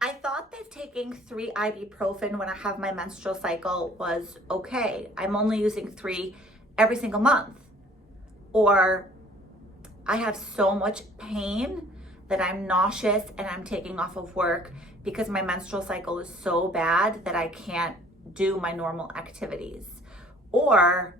I thought that taking 3 ibuprofen when I have my menstrual cycle was okay. I'm only using 3 every single month. Or I have so much pain that I'm nauseous and I'm taking off of work because my menstrual cycle is so bad that I can't do my normal activities. Or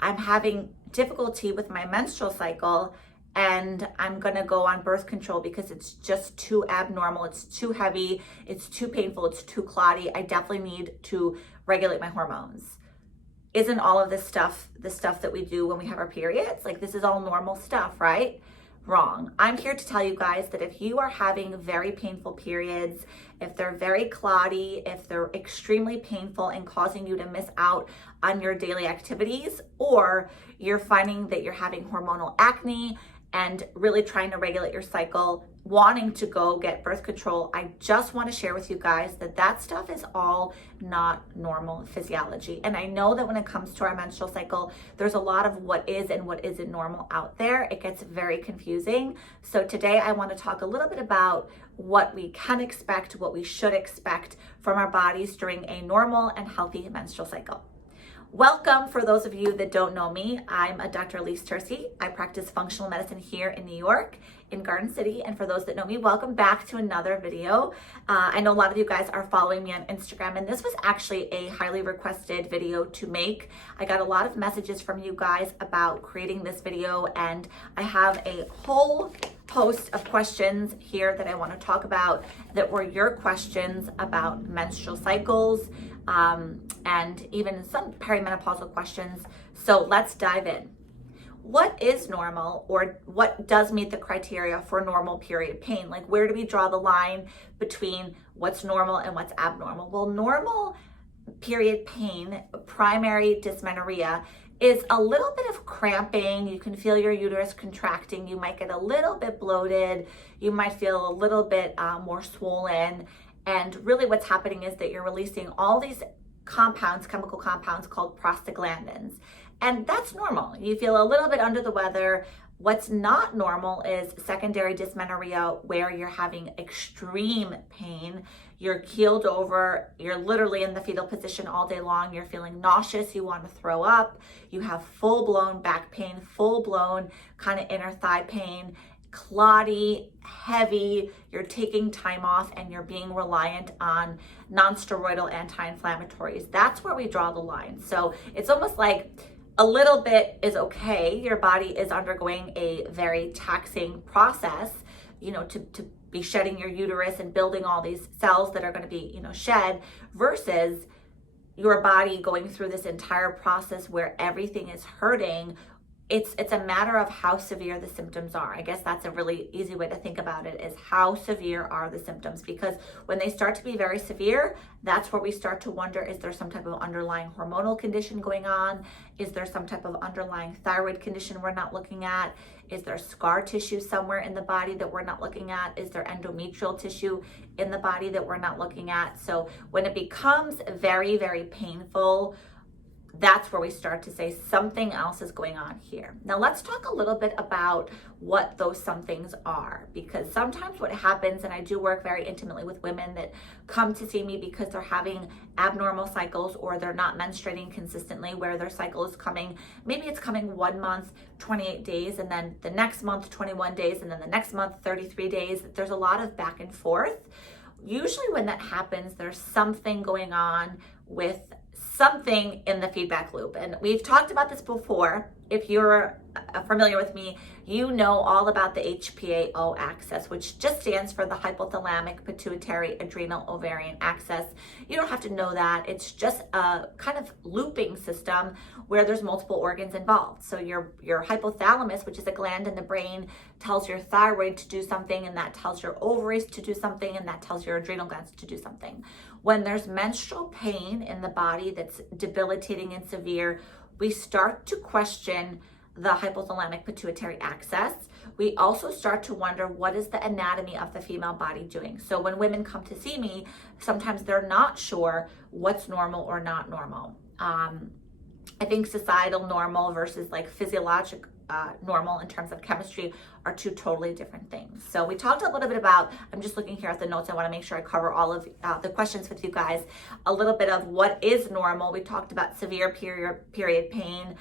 I'm having difficulty with my menstrual cycle and I'm gonna go on birth control because it's just too abnormal, it's too heavy, it's too painful, it's too clotty. I definitely need to regulate my hormones. Isn't all of this stuff the stuff that we do when we have our periods? Like, this is all normal stuff, right? Wrong. I'm here to tell you guys that if you are having very painful periods, if they're very clotty, if they're extremely painful and causing you to miss out on your daily activities, or you're finding that you're having hormonal acne and really trying to regulate your cycle, wanting to go get birth control, I just want to share with you guys that that stuff is all not normal physiology. And I know that when it comes to our menstrual cycle, there's a lot of what is and what isn't normal out there. It gets very confusing. So today I want to talk a little bit about what we can expect, what we should expect from our bodies during a normal and healthy menstrual cycle. Welcome. For those of you that don't know me, I'm a Dr. Elise Tercy. I practice functional medicine here in New York, in Garden City. And for those that know me, welcome back to another video. I know a lot of you guys are following me on Instagram, and this was actually a highly requested video to make. I got a lot of messages from you guys about creating this video, and I have a whole host of questions here that I want to talk about that were your questions about menstrual cycles, and even some perimenopausal questions. So let's dive in. What is normal, or what does meet the criteria for normal period pain? Like, where do we draw the line between what's normal and what's abnormal? Well, normal period pain, primary dysmenorrhea, is a little bit of cramping. You can feel your uterus contracting. You might get a little bit bloated. You might feel a little bit more swollen. And really what's happening is that you're releasing all these compounds, chemical compounds called prostaglandins. And that's normal. You feel a little bit under the weather. What's not normal is secondary dysmenorrhea, where you're having extreme pain. You're keeled over. You're literally in the fetal position all day long. You're feeling nauseous. You want to throw up. You have full-blown back pain, full-blown kind of inner thigh pain, clotty, heavy. You're taking time off and you're being reliant on non-steroidal anti-inflammatories. That's where we draw the line. So it's almost like a little bit is okay. Your body is undergoing a very taxing process, to be shedding your uterus and building all these cells that are going to be, shed, versus your body going through this entire process where everything is hurting. It's a matter of how severe the symptoms are. I guess that's a really easy way to think about it, is how severe are the symptoms? Because when they start to be very severe, that's where we start to wonder, is there some type of underlying hormonal condition going on? Is there some type of underlying thyroid condition we're not looking at? Is there scar tissue somewhere in the body that we're not looking at? Is there endometrial tissue in the body that we're not looking at? So when it becomes very, very painful, that's where we start to say something else is going on here. Now let's talk a little bit about what those some things are, because sometimes what happens, and I do work very intimately with women that come to see me because they're having abnormal cycles or they're not menstruating consistently, where their cycle is coming, maybe it's coming 1 month, 28 days, and then the next month, 21 days, and then the next month, 33 days. There's a lot of back and forth. Usually when that happens, there's something going on with something in the feedback loop. And we've talked about this before. If you're familiar with me, you know all about the HPA-O axis, which just stands for the hypothalamic pituitary adrenal ovarian axis. You don't have to know that. It's just a kind of looping system where there's multiple organs involved. So your hypothalamus, which is a gland in the brain, tells your thyroid to do something, and that tells your ovaries to do something, and that tells your adrenal glands to do something. When there's menstrual pain in the body that's debilitating and severe, we start to question the hypothalamic pituitary axis. We also start to wonder, what is the anatomy of the female body doing? So when women come to see me, sometimes they're not sure what's normal or not normal. I think societal normal versus like physiological normal in terms of chemistry are two totally different things. So we talked a little bit about, I'm just looking here at the notes, I want to make sure I cover all of the questions with you guys, a little bit of what is normal. We talked about severe period pain.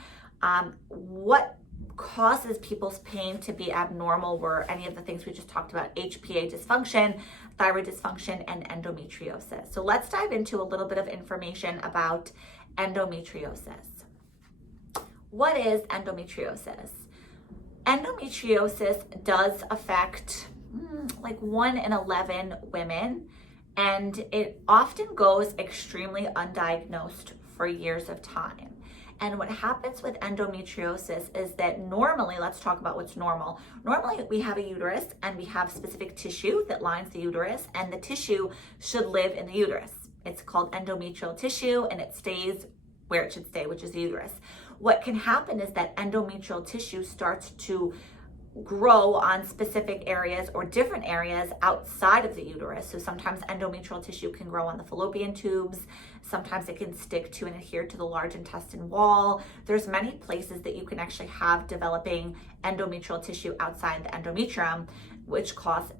What causes people's pain to be abnormal were any of the things we just talked about: HPA dysfunction, thyroid dysfunction, and endometriosis. So let's dive into a little bit of information about endometriosis. What is endometriosis? Endometriosis does affect like 1 in 11 women, and it often goes extremely undiagnosed for years of time. And what happens with endometriosis is that normally, let's talk about what's normal. Normally we have a uterus and we have specific tissue that lines the uterus, and the tissue should live in the uterus. It's called endometrial tissue, and it stays where it should stay, which is the uterus. What can happen is that endometrial tissue starts to grow on specific areas or different areas outside of the uterus. So sometimes endometrial tissue can grow on the fallopian tubes. Sometimes it can stick to and adhere to the large intestine wall. There's many places that you can actually have developing endometrial tissue outside the endometrium, which cause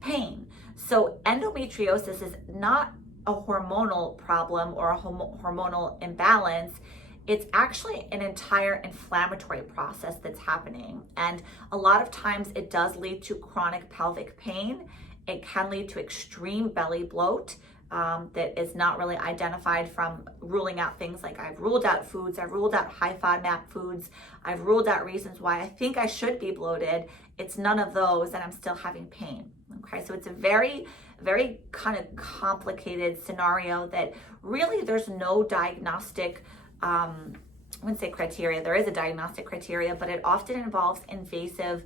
pain. So endometriosis is not a hormonal problem or a hormonal imbalance. It's actually an entire inflammatory process that's happening. And a lot of times it does lead to chronic pelvic pain. It can lead to extreme belly bloat that is not really identified from ruling out things like I've ruled out foods, I've ruled out high FODMAP foods, I've ruled out reasons why I think I should be bloated. It's none of those, and I'm still having pain. Okay, so it's a very, very kind of complicated scenario that really there's no diagnostic I wouldn't say criteria, there is a diagnostic criteria, but it often involves invasive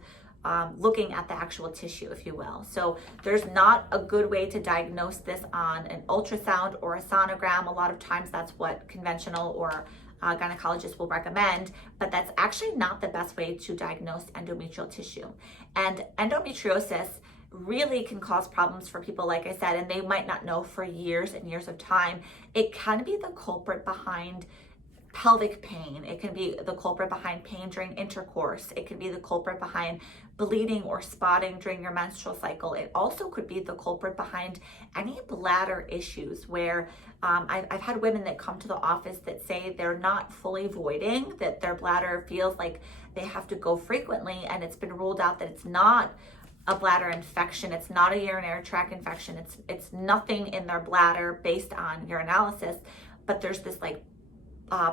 looking at the actual tissue, if you will. So there's not a good way to diagnose this on an ultrasound or a sonogram. A lot of times that's what conventional or gynecologists will recommend, but that's actually not the best way to diagnose endometrial tissue. And endometriosis really can cause problems for people, like I said, and they might not know for years and years of time. It can be the culprit behind pelvic pain. It can be the culprit behind pain during intercourse. It can be the culprit behind bleeding or spotting during your menstrual cycle. It also could be the culprit behind any bladder issues where I've had women that come to the office that say they're not fully voiding, that their bladder feels like they have to go frequently, and it's been ruled out that it's not a bladder infection, it's not a urinary tract infection, it's nothing in their bladder based on urinalysis, but there's this like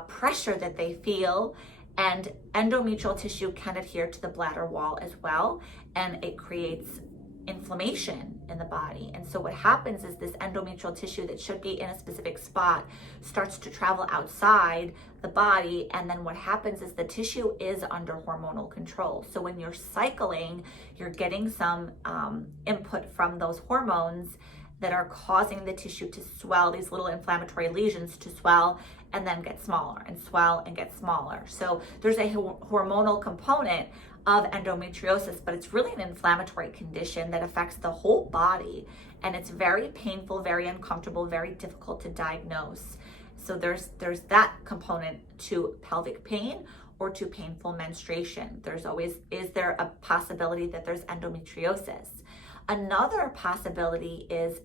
pressure that they feel, and endometrial tissue can adhere to the bladder wall as well, and it creates inflammation in the body. And so what happens is this endometrial tissue that should be in a specific spot starts to travel outside the body, and then what happens is the tissue is under hormonal control. So when you're cycling, you're getting some input from those hormones that are causing the tissue to swell, these little inflammatory lesions to swell and then get smaller and swell and get smaller. So there's a hormonal component of endometriosis, but it's really an inflammatory condition that affects the whole body, and it's very painful, very uncomfortable, very difficult to diagnose. So there's that component to pelvic pain or to painful menstruation. There's always, is there a possibility that there's endometriosis? Another possibility is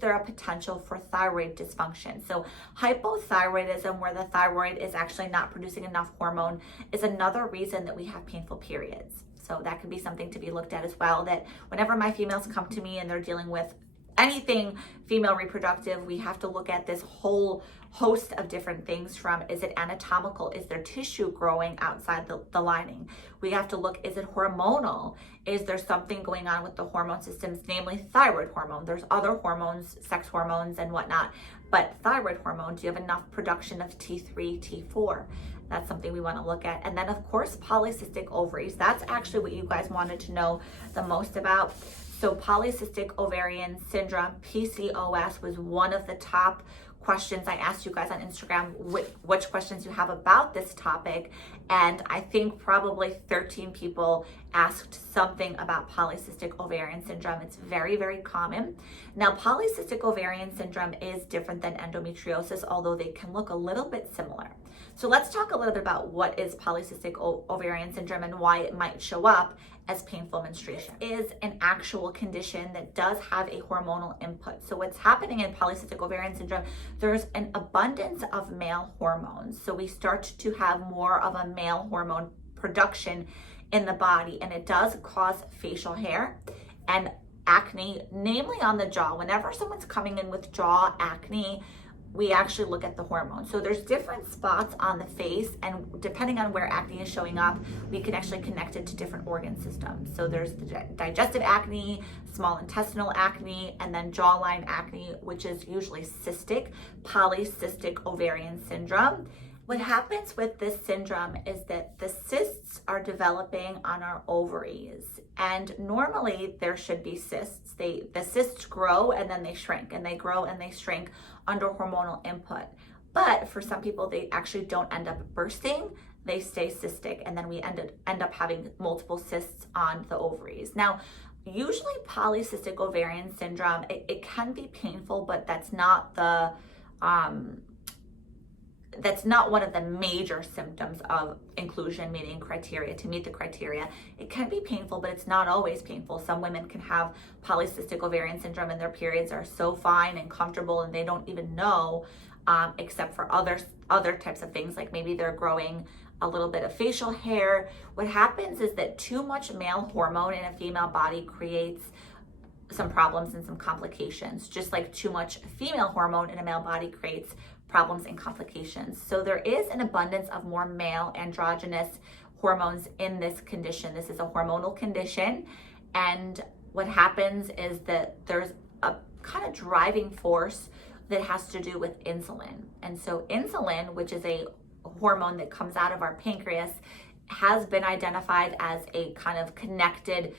there a potential for thyroid dysfunction? So hypothyroidism, where the thyroid is actually not producing enough hormone, is another reason that we have painful periods. So that could be something to be looked at as well, that whenever my females come to me and they're dealing with anything female reproductive, we have to look at this whole host of different things. From, is it anatomical? Is there tissue growing outside the lining? We have to look, is it hormonal? Is there something going on with the hormone systems, namely thyroid hormone? There's other hormones, sex hormones and whatnot, but thyroid hormone, do you have enough production of T3, T4? That's something we want to look at. And then of course, polycystic ovaries. That's actually what you guys wanted to know the most about. So polycystic ovarian syndrome, PCOS, was one of the top questions. I asked you guys on Instagram which questions you have about this topic, and I think probably 13 people asked something about polycystic ovarian syndrome. It's very, very common. Now, polycystic ovarian syndrome is different than endometriosis, although they can look a little bit similar. So let's talk a little bit about what is polycystic ovarian syndrome and why it might show up as painful menstruation. It is an actual condition that does have a hormonal input. So what's happening in polycystic ovarian syndrome, there's an abundance of male hormones. So we start to have more of a male hormone production in the body, and it does cause facial hair and acne, namely on the jaw. Whenever someone's coming in with jaw acne, we actually look at the hormones. So there's different spots on the face, and depending on where acne is showing up, we can actually connect it to different organ systems. So there's the digestive acne, small intestinal acne, and then jawline acne, which is usually cystic, polycystic ovarian syndrome. What happens with this syndrome is that the cysts are developing on our ovaries, and normally there should be cysts. The cysts grow and then they shrink, and they grow and they shrink under hormonal input. But for some people, they actually don't end up bursting. They stay cystic, and then we end up having multiple cysts on the ovaries. Now, usually polycystic ovarian syndrome, it can be painful, but that's not one of the major symptoms of inclusion meeting criteria. To meet the criteria, it can be painful, but it's not always painful. Some women can have polycystic ovarian syndrome and their periods are so fine and comfortable and they don't even know, except for other types of things, like maybe they're growing a little bit of facial hair. What happens is that too much male hormone in a female body creates some problems and some complications, just like too much female hormone in a male body creates problems and complications. So there is an abundance of more male androgynous hormones in this condition. This is a hormonal condition, and what happens is that there's a kind of driving force that has to do with insulin. And so insulin, which is a hormone that comes out of our pancreas, has been identified as a kind of connected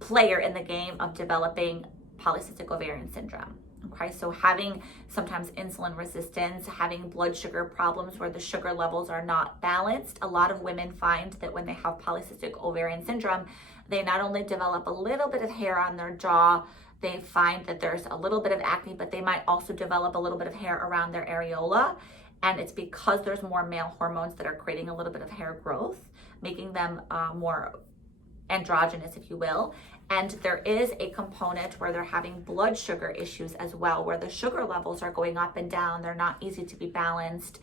player in the game of developing polycystic ovarian syndrome. Okay, so having sometimes insulin resistance, having blood sugar problems where the sugar levels are not balanced. A lot of women find that when they have polycystic ovarian syndrome, they not only develop a little bit of hair on their jaw, they find that there's a little bit of acne, but they might also develop a little bit of hair around their areola. And it's because there's more male hormones that are creating a little bit of hair growth, making them more androgynous, if you will. And there is a component where they're having blood sugar issues as well, where the sugar levels are going up and down. They're not easy to be balanced.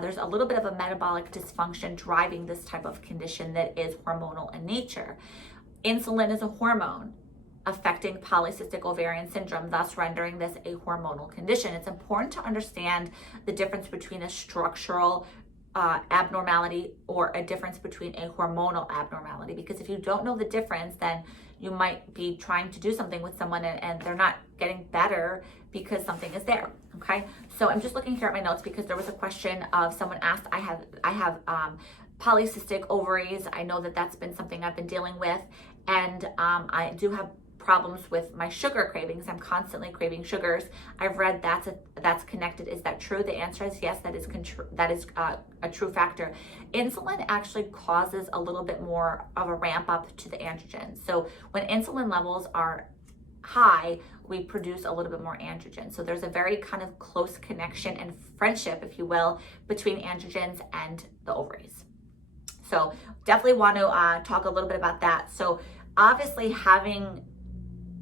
There's a little bit of a metabolic dysfunction driving this type of condition that is hormonal in nature. Insulin is a hormone affecting polycystic ovarian syndrome, thus rendering this a hormonal condition. It's important to understand the difference between a structural abnormality or a difference between a hormonal abnormality, because if you don't know the difference, then you might be trying to do something with someone and they're not getting better because something is there. Okay, so I'm just looking here at my notes because there was a question of someone asked, I have polycystic ovaries. I know that that's been something I've been dealing with, and I do have problems with my sugar cravings. I'm constantly craving sugars. I've read that's connected. Is that true? The answer is yes, that is a true factor. Insulin actually causes a little bit more of a ramp up to the androgen. So when insulin levels are high, we produce a little bit more androgen. So there's a very kind of close connection and friendship, if you will, between androgens and the ovaries. So definitely want to talk a little bit about that. So obviously having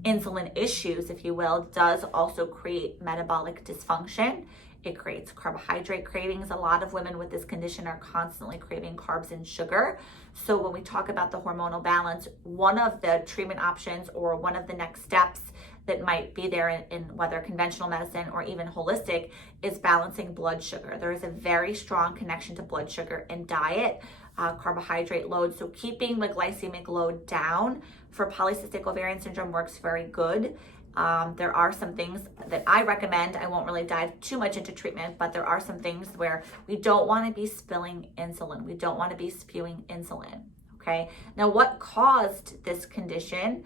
insulin issues, if you will, does also create metabolic dysfunction. It creates carbohydrate cravings. A lot of women with this condition are constantly craving carbs and sugar. So when we talk about the hormonal balance, one of the treatment options or one of the next steps that might be there in whether conventional medicine or even holistic is balancing blood sugar. There is a very strong connection to blood sugar in diet, carbohydrate load. So keeping the glycemic load down for polycystic ovarian syndrome works very good. There are some things that I recommend. I won't really dive too much into treatment, but there are some things where we don't want to be spilling insulin. We don't want to be spewing insulin. Okay. Now, what caused this condition?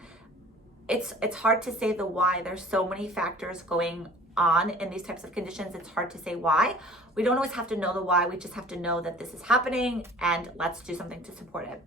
It's hard to say the why. There's so many factors going on in these types of conditions, it's hard to say why. We don't always have to know the why. We just have to know that this is happening and let's do something to support it.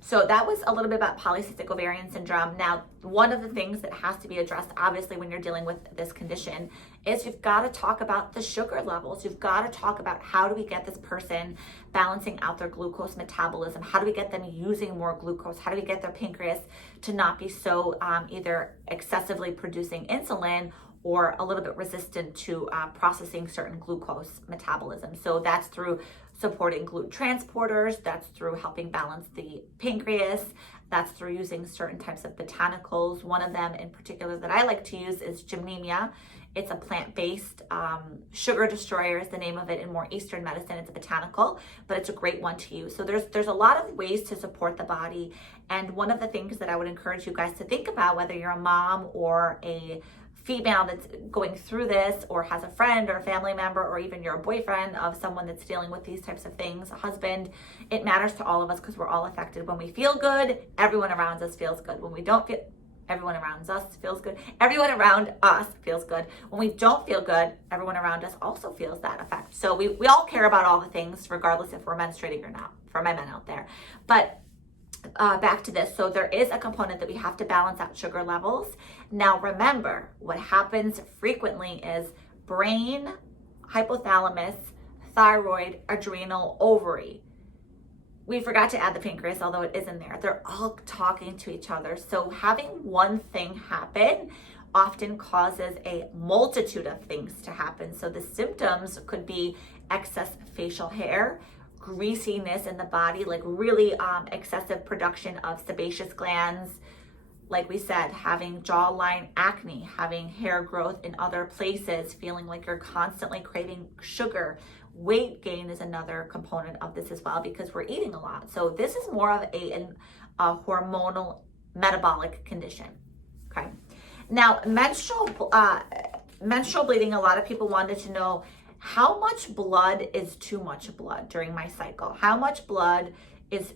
So that was a little bit about polycystic ovarian syndrome. Now, one of the things that has to be addressed, obviously, when you're dealing with this condition is you've got to talk about the sugar levels. You've got to talk about how do we get this person balancing out their glucose metabolism? How do we get them using more glucose? How do we get their pancreas to not be so either excessively producing insulin or a little bit resistant to processing certain glucose metabolism? So that's through supporting GLUT transporters, that's through helping balance the pancreas, that's through using certain types of botanicals. One of them in particular that I like to use is gymnemia. It's a plant-based sugar destroyer is the name of it in more Eastern medicine. It's a botanical, but it's a great one to use. So there's a lot of ways to support the body. And one of the things that I would encourage you guys to think about, whether you're a mom or a female that's going through this, or has a friend or a family member, or even you're a boyfriend of someone that's dealing with these types of things, a husband, it matters to all of us because we're all affected. When we feel good, everyone around us feels good. When we don't feel, everyone around us feels good. Everyone around us feels good. When we don't feel good, everyone around us also feels that effect. So we all care about all the things, regardless if we're menstruating or not, for my men out there. But back to this. So there is a component that we have to balance out sugar levels. Now remember, what happens frequently is brain, hypothalamus, thyroid, adrenal, ovary. We forgot to add the pancreas, although it is in there. They're all talking to each other. So having one thing happen often causes a multitude of things to happen. So the symptoms could be excess facial hair, greasiness in the body, like really excessive production of sebaceous glands. Like we said, having jawline acne, having hair growth in other places, feeling like you're constantly craving sugar. Weight gain is another component of this as well because we're eating a lot. So this is more of a hormonal metabolic condition. Okay. Now, menstrual bleeding, a lot of people wanted to know, how much blood is too much blood during my cycle? How much blood is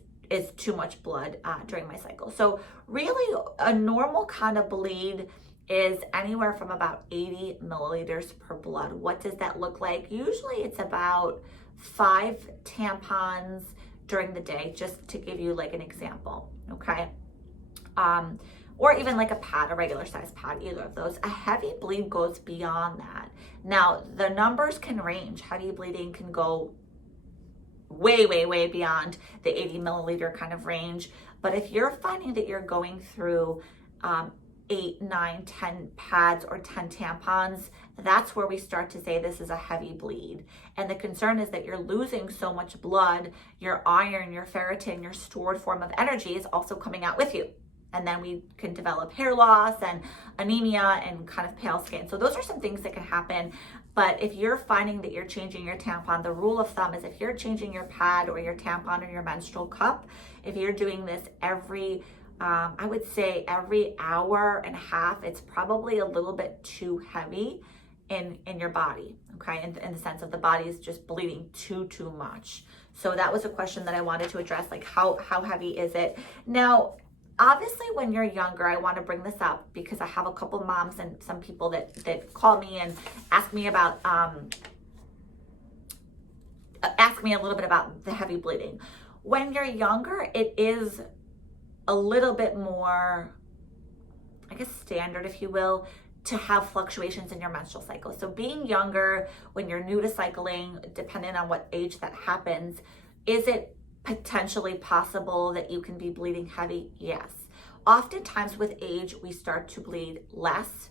too much blood during my cycle? So really a normal kind of bleed is anywhere from about 80 milliliters per blood. What does that look like? Usually it's about 5 tampons during the day, just to give you like an example, okay? Or even like a pad, a regular size pad, either of those. A heavy bleed goes beyond that. Now, the numbers can range. Heavy bleeding can go way, way, way beyond the 80 milliliter kind of range. But if you're finding that you're going through 8, 9, 10 pads or 10 tampons, that's where we start to say this is a heavy bleed. And the concern is that you're losing so much blood, your iron, your ferritin, your stored form of energy is also coming out with you. And then we can develop hair loss and anemia and kind of pale skin. So those are some things that can happen. But if you're finding that you're changing your tampon, the rule of thumb is if you're changing your pad or your tampon or your menstrual cup, if you're doing this every, I would say every hour and a half, it's probably a little bit too heavy in your body, okay? In the sense of the body is just bleeding too much. So that was a question that I wanted to address, like how heavy is it? Now, obviously, when you're younger, I want to bring this up because I have a couple moms and some people that call me and ask me about, ask me a little bit about the heavy bleeding. When you're younger, it is a little bit more, I guess, standard, if you will, to have fluctuations in your menstrual cycle. So being younger, when you're new to cycling, depending on what age that happens, is it potentially possible that you can be bleeding heavy? Yes. Oftentimes with age, we start to bleed less.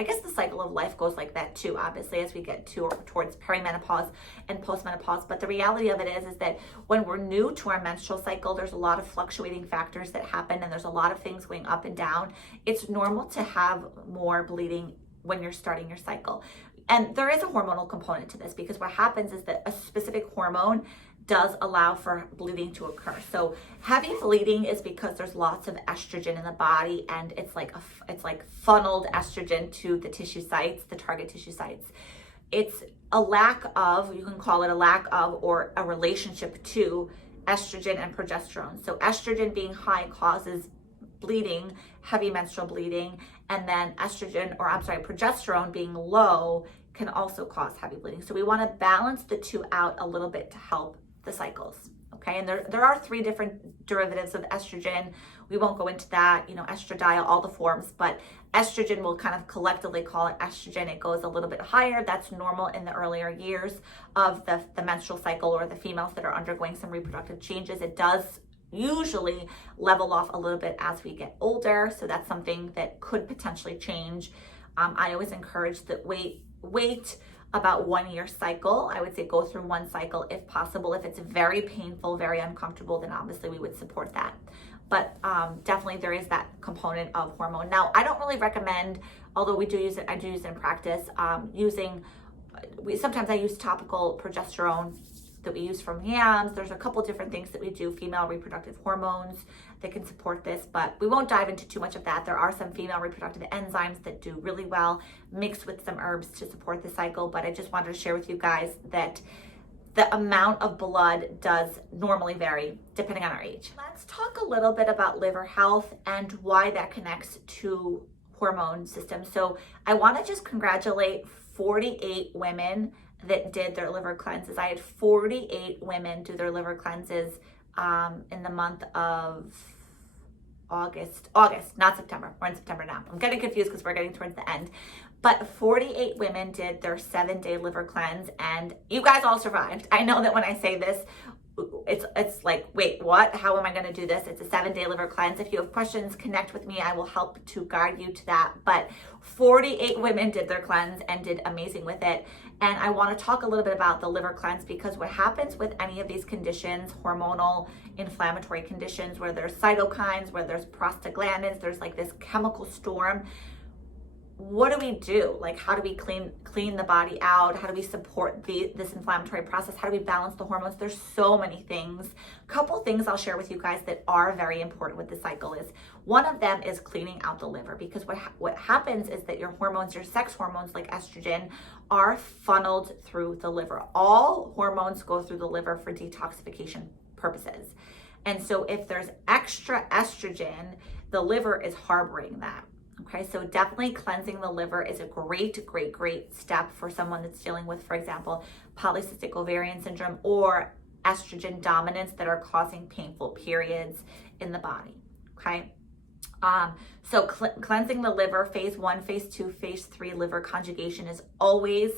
I guess the cycle of life goes like that too, obviously, as we get towards perimenopause and postmenopause. But the reality of it is that when we're new to our menstrual cycle, there's a lot of fluctuating factors that happen and there's a lot of things going up and down. It's normal to have more bleeding when you're starting your cycle. And there is a hormonal component to this because what happens is that a specific hormone does allow for bleeding to occur. So heavy bleeding is because there's lots of estrogen in the body and it's like funneled estrogen to the tissue sites, the target tissue sites. It's a lack of, you can call it a lack of, or a relationship to estrogen and progesterone. So estrogen being high causes bleeding, heavy menstrual bleeding, And then progesterone being low can also cause heavy bleeding. So we want to balance the two out a little bit to help the cycles. Okay, and there are 3 different derivatives of estrogen. We won't go into that, estradiol, all the forms, but estrogen, we'll kind of collectively call it estrogen. It goes a little bit higher. That's normal in the earlier years of the menstrual cycle, or the females that are undergoing some reproductive changes. It does usually level off a little bit as we get older. So that's something that could potentially change. I always encourage that wait about 1 year cycle. I would say go through 1 cycle if possible. If it's very painful, very uncomfortable, then obviously we would support that. But definitely there is that component of hormone. Now, I don't really recommend, although I do use it in practice, sometimes I use topical progesterone that we use from yams. There's a couple different things that we do, female reproductive hormones that can support this, but we won't dive into too much of that. There are some female reproductive enzymes that do really well mixed with some herbs to support the cycle, but I just wanted to share with you guys that the amount of blood does normally vary depending on our age. Let's talk a little bit about liver health and why that connects to hormone system. So I want to just congratulate 48 women that did their liver cleanses. I had 48 women do their liver cleanses in the month of August, not September. We're in September now. I'm getting confused because we're getting towards the end. But 48 women did their 7-day liver cleanse, and you guys all survived. I know that when I say this, it's like, wait, what? How am I going to do this? It's a 7-day liver cleanse. If you have questions, connect with me. I will help to guide you to that. But 48 women did their cleanse and did amazing with it. And I want to talk a little bit about the liver cleanse, because what happens with any of these conditions, hormonal, inflammatory conditions, where there's cytokines, where there's prostaglandins, there's like this chemical storm. What do we do? Like, how do we clean the body out? How do we support this inflammatory process? How do we balance the hormones? There's so many things. A couple things I'll share with you guys that are very important with the cycle is, one of them is cleaning out the liver, because what happens is that your hormones, your sex hormones like estrogen, are funneled through the liver. All hormones go through the liver for detoxification purposes. And so if there's extra estrogen, the liver is harboring that. Okay, so definitely cleansing the liver is a great step for someone that's dealing with, for example, polycystic ovarian syndrome or estrogen dominance that are causing painful periods in the body. Okay, so cleansing the liver, phase 1, phase 2, phase 3 liver conjugation is always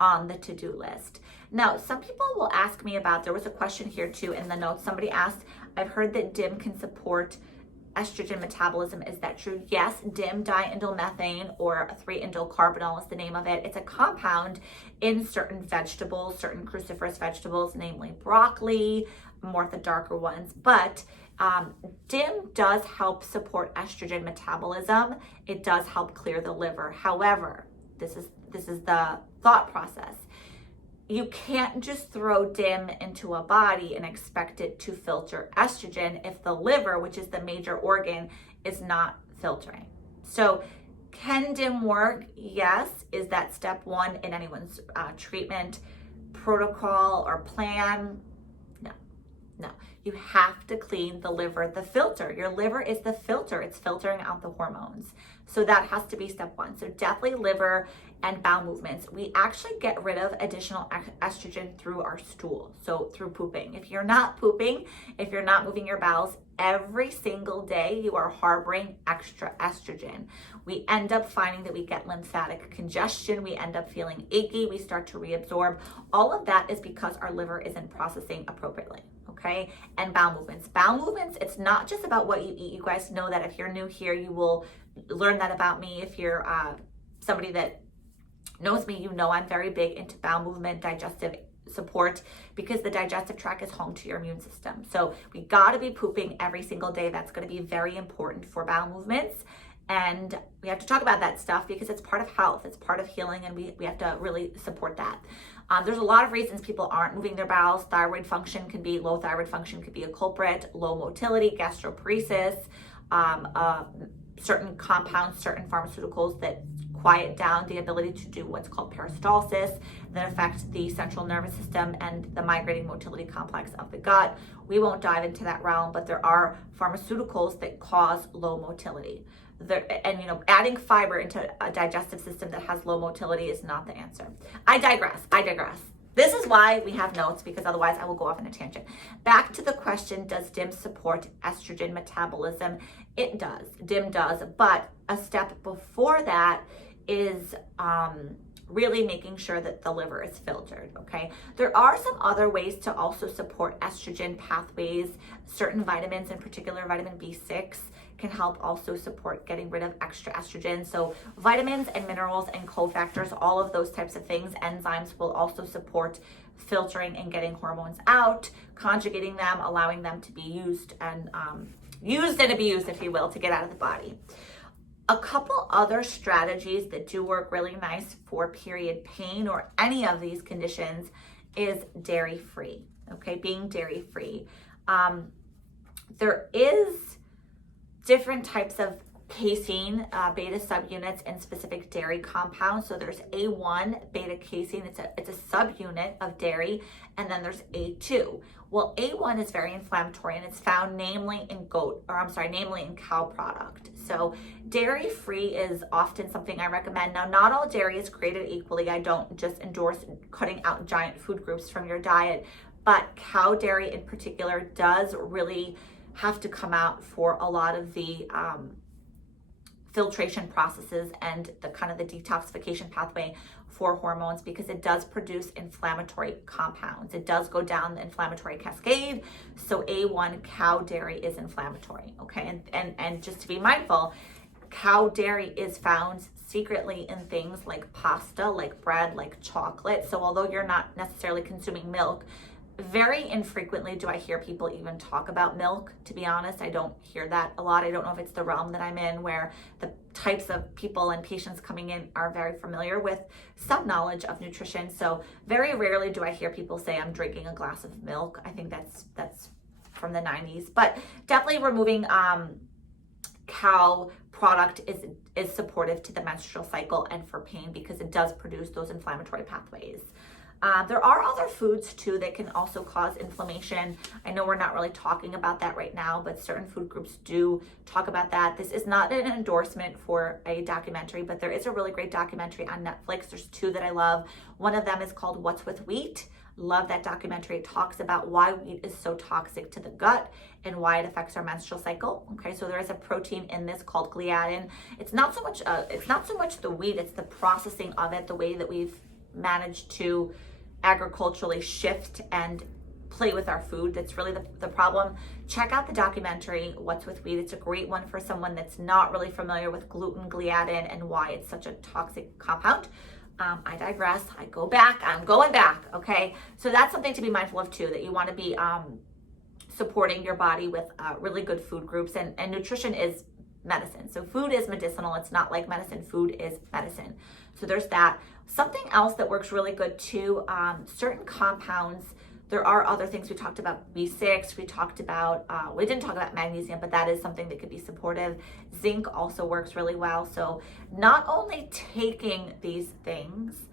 on the to-do list. Now, some people will ask me about, there was a question here too in the notes. Somebody asked, I've heard that DIM can support estrogen metabolism. Is that true? Yes, DIM, diindolylmethane, or 3-indolylcarbinol is the name of it. It's a compound in certain vegetables, certain cruciferous vegetables, namely broccoli, more the darker ones. But DIM does help support estrogen metabolism. It does help clear the liver. However, this is the thought process. You can't just throw DIM into a body and expect it to filter estrogen if the liver, which is the major organ, is not filtering. So can DIM work? Yes. Is that step 1 in anyone's treatment protocol or plan? No. You have to clean the liver, the filter. Your liver is the filter. It's filtering out the hormones. So that has to be step 1. So definitely liver and bowel movements. We actually get rid of additional estrogen through our stool. So through pooping. If you're not pooping, if you're not moving your bowels every single day, you are harboring extra estrogen. We end up finding that we get lymphatic congestion. We end up feeling achy. We start to reabsorb. All of that is because our liver isn't processing appropriately. Okay, and bowel movements. Bowel movements, it's not just about what you eat. You guys know that. If you're new here, you will learn that about me. If you're somebody that knows me, you know I'm very big into bowel movement, digestive support, because the digestive tract is home to your immune system. So we got to be pooping every single day. That's going to be very important for bowel movements. And we have to talk about that stuff because it's part of health, it's part of healing, and we have to really support that. There's a lot of reasons people aren't moving their bowels. Thyroid function can be, low thyroid function could be a culprit, low motility, gastroparesis, certain compounds, certain pharmaceuticals that quiet down the ability to do what's called peristalsis that affects the central nervous system and the migrating motility complex of the gut. We won't dive into that realm, but there are pharmaceuticals that cause low motility. And adding fiber into a digestive system that has low motility is not the answer. I digress. This is why we have notes, because otherwise I will go off on a tangent. Back to the question, does DIM support estrogen metabolism? It does. DIM does, but a step before that is really making sure that the liver is filtered, okay? There are some other ways to also support estrogen pathways. Certain vitamins, in particular vitamin B6, can help also support getting rid of extra estrogen. So vitamins and minerals and cofactors, all of those types of things, enzymes will also support filtering and getting hormones out, conjugating them, allowing them to be used and abused, if you will, to get out of the body. A couple other strategies that do work really nice for period pain or any of these conditions is dairy-free, okay? Being dairy-free. There is different types of casein, beta subunits in specific dairy compounds. So there's A1 beta casein, it's a subunit of dairy, and then there's A2. Well, A1 is very inflammatory and it's found namely in cow product. So dairy-free is often something I recommend. Now, not all dairy is created equally. I don't just endorse cutting out giant food groups from your diet, but cow dairy in particular does really have to come out for a lot of the filtration processes and the kind of the detoxification pathway for hormones, because it does produce inflammatory compounds. It does go down the inflammatory cascade. So A1 cow dairy is inflammatory, okay? And just to be mindful, cow dairy is found secretly in things like pasta, like bread, like chocolate. So although you're not necessarily consuming milk, very infrequently do I hear people even talk about milk. To be honest, I don't hear that a lot. I don't know if it's the realm that I'm in where the types of people and patients coming in are very familiar with some knowledge of nutrition. So very rarely do I hear people say I'm drinking a glass of milk. I think that's from the 90s. But definitely removing cow product is supportive to the menstrual cycle and for pain, because it does produce those inflammatory pathways. There are other foods too that can also cause inflammation. I know we're not really talking about that right now, but certain food groups do talk about that. This is not an endorsement for a documentary, but there is a really great documentary on Netflix. There's two that I love. One of them is called What's with Wheat. Love that documentary. It talks about why wheat is so toxic to the gut and why it affects our menstrual cycle. Okay, so there is a protein in this called gliadin. It's not so much the wheat, it's the processing of it, the way that we've managed to agriculturally shift and play with our food that's really the problem. Check out the documentary What's with Wheat. It's a great one for someone that's not really familiar with gluten, gliadin, and why it's such a toxic compound. I digress. I'm going back, okay? So that's something to be mindful of too, that you want to be supporting your body with really good food groups, and nutrition is medicine. So food is medicinal. It's not like medicine. Food is medicine. So there's that. Something else that works really good too, certain compounds, there are other things. We talked about B6, we didn't talk about magnesium, but that is something that could be supportive. Zinc also works really well. So not only taking these things,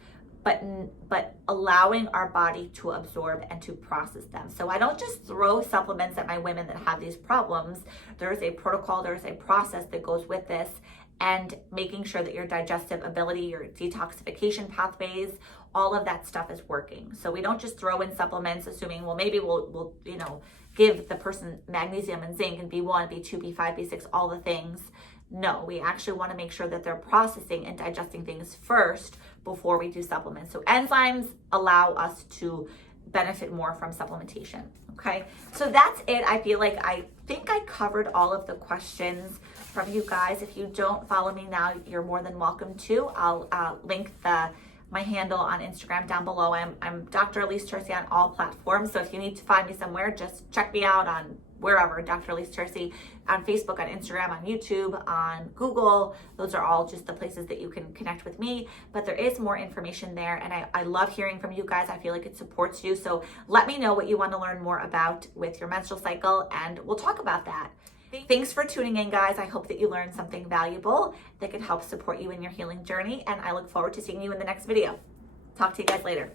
but allowing our body to absorb and to process them. So I don't just throw supplements at my women that have these problems. There's a protocol, there's a process that goes with this, and making sure that your digestive ability, your detoxification pathways, all of that stuff is working. So we don't just throw in supplements assuming, well, maybe we'll give the person magnesium and zinc and B1, B2, B5, B6, all the things. No, we actually want to make sure that they're processing and digesting things first before we do supplements. So enzymes allow us to benefit more from supplementation, okay? So that's it. I think I covered all of the questions from you guys. If you don't follow me now, you're more than welcome to. I'll link my handle on Instagram down below. I'm Dr. Elise Tercy on all platforms. So if you need to find me somewhere, just check me out on wherever, Dr. Elise Tercy, on Facebook, on Instagram, on YouTube, on Google. Those are all just the places that you can connect with me. But there is more information there, and I love hearing from you guys. I feel like it supports you. So let me know what you want to learn more about with your menstrual cycle, and we'll talk about that. Thanks for tuning in, guys. I hope that you learned something valuable that can help support you in your healing journey, and I look forward to seeing you in the next video. Talk to you guys later.